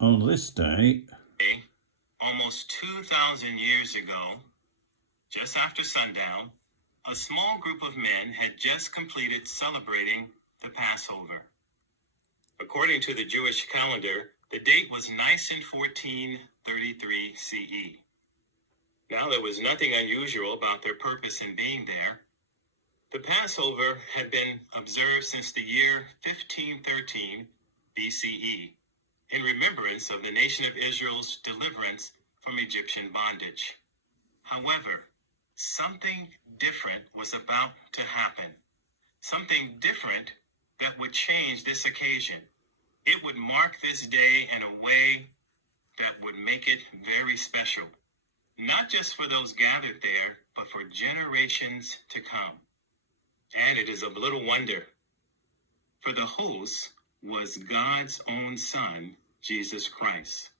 On this day, almost 2,000 years ago, just after sundown, a small group of men had just completed celebrating the Passover. According to the Jewish calendar, the date was Nisan 1433 CE. Now, there was nothing unusual about their purpose in being there. The Passover had been observed since the year 1513 BCE, in remembrance of the nation of Israel's deliverance from Egyptian bondage. However, something different was about to happen. Something different that would change this occasion. It would mark this day in a way that would make it very special, not just for those gathered there, but for generations to come. And it is of little wonder, for the host was God's own Son, Jesus Christ.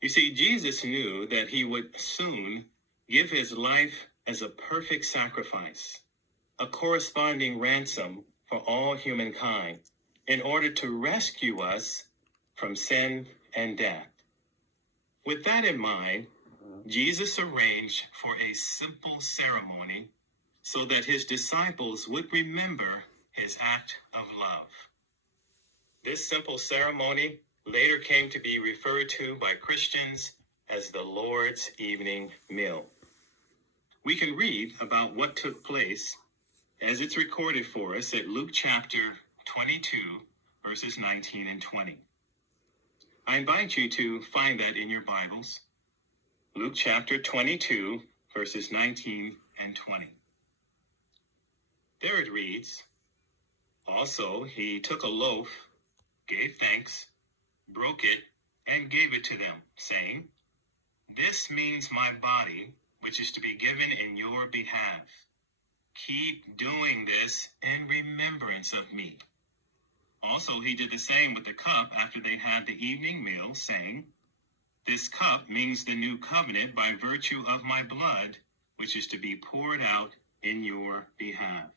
You see, Jesus knew that he would soon give his life as a perfect sacrifice, a corresponding ransom for all humankind, in order to rescue us from sin and death. With that in mind, Jesus arranged for a simple ceremony so that his disciples would remember his act of love. This simple ceremony later came to be referred to by Christians as the Lord's evening meal. We can read about what took place as it's recorded for us at Luke chapter 22, verses 19 and 20. I invite you to find that in your Bibles. Luke chapter 22, verses 19 and 20. There it reads, "Also he took a loaf, gave thanks, broke it, and gave it to them, saying, 'This means my body, which is to be given in your behalf. Keep doing this in remembrance of me.' Also he did the same with the cup after they had the evening meal, saying, 'This cup means the new covenant by virtue of my blood, which is to be poured out in your behalf.'"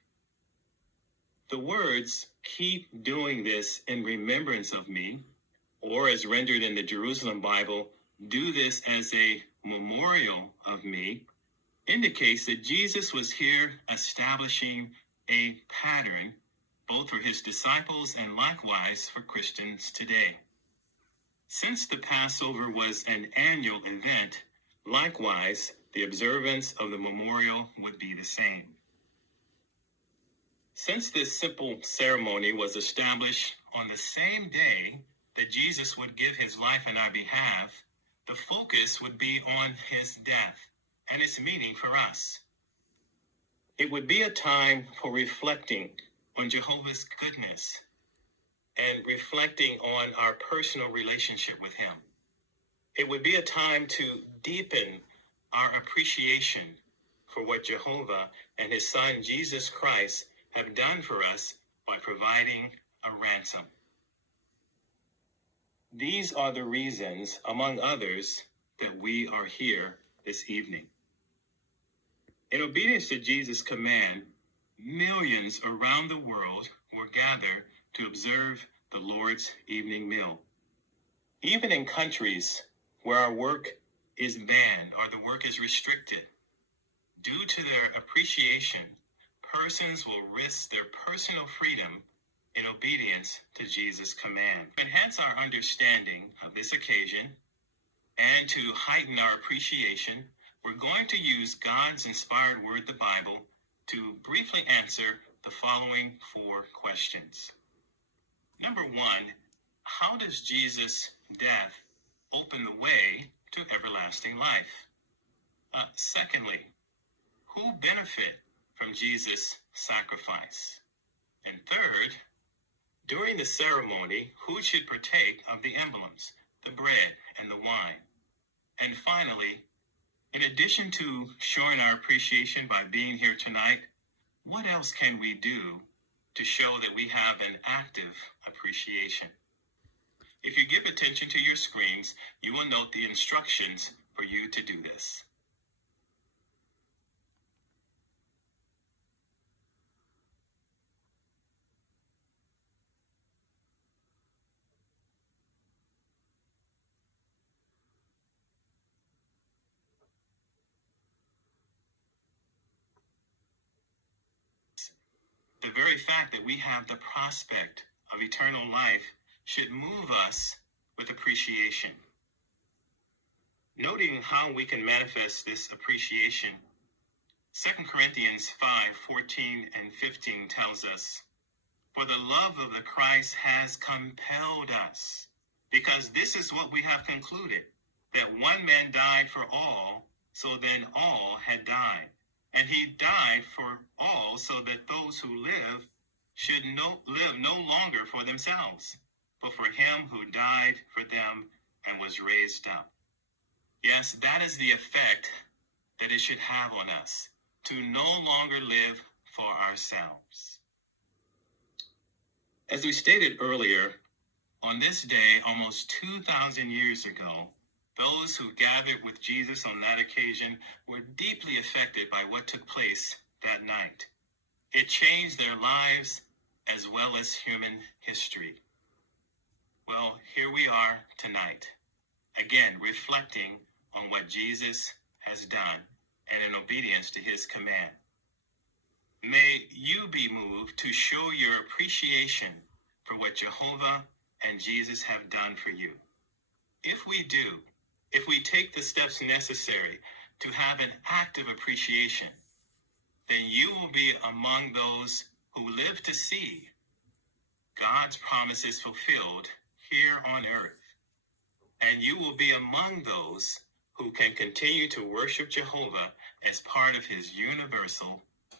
The words, "keep doing this in remembrance of me," or as rendered in the Jerusalem Bible, "do this as a memorial of me," indicates that Jesus was here establishing a pattern both for his disciples and likewise for Christians today. Since the Passover was an annual event, likewise, the observance of the memorial would be the same. Since this simple ceremony was established on the same day that Jesus would give his life in our behalf, the focus would be on his death and its meaning for us. It would be a time for reflecting on Jehovah's goodness and reflecting on our personal relationship with him. It would be a time to deepen our appreciation for what Jehovah and his Son Jesus Christ have done for us by providing a ransom. These are the reasons, among others, that we are here this evening. In obedience to Jesus' command, millions around the world were gathered to observe the Lord's evening meal. Even in countries where our work is banned or the work is restricted, due to their appreciation, persons will risk their personal freedom in obedience to Jesus' command. To enhance our understanding of this occasion and to heighten our appreciation, we're going to use God's inspired word, the Bible, to briefly answer the following 4 questions. Number 1, how does Jesus' death open the way to everlasting life? Secondly, who benefit from Jesus' sacrifice? And third, during the ceremony, who should partake of the emblems, the bread and the wine? And finally, in addition to showing our appreciation by being here tonight, what else can we do to show that we have an active appreciation? If you give attention to your screens, you will note the instructions for you to do this. the very fact that we have the prospect of eternal life should move us with appreciation. Noting how we can manifest this appreciation, 2 Corinthians 5:14 and 15 tells us, "For the love of the Christ has compelled us, because this is what we have concluded, that one man died for all, so then all had died. And he died for all, so that those who live should live no longer for themselves, but for him who died for them and was raised up." Yes, that is the effect that it should have on us, to no longer live for ourselves. As we stated earlier, on this day, almost 2,000 years ago, those who gathered with Jesus on that occasion were deeply affected by what took place that night. It changed their lives as well as human history. Well, here we are tonight, again reflecting on what Jesus has done and in obedience to his command. May you be moved to show your appreciation for what Jehovah and Jesus have done for you. If we do, if we take the steps necessary to have an active appreciation, then you will be among those who live to see God's promises fulfilled here on earth. And you will be among those who can continue to worship Jehovah as part of his universal